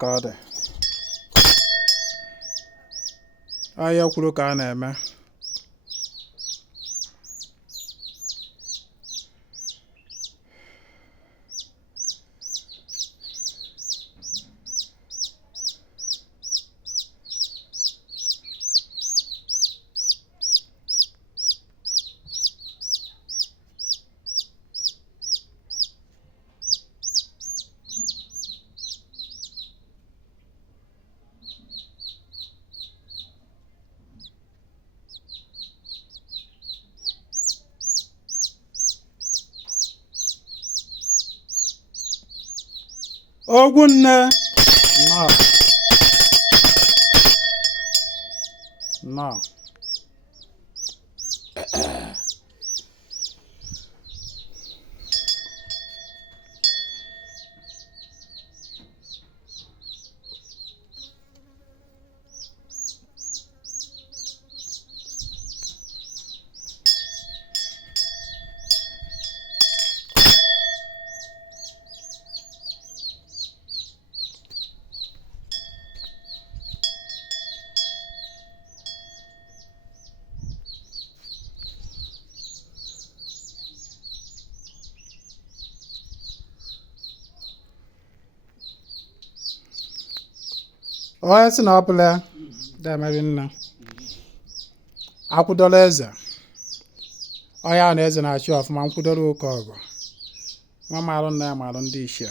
ka ọ dị. Ahịa kwuru ka a na-eme. Ogwu nne nọ onye si na ọ bụla da-emebi nna akwụdola eze onye a na eze na-achị ọfụma nkwụdoro oke ọgụ nwa maalụ nna ya maalụ ndị ichie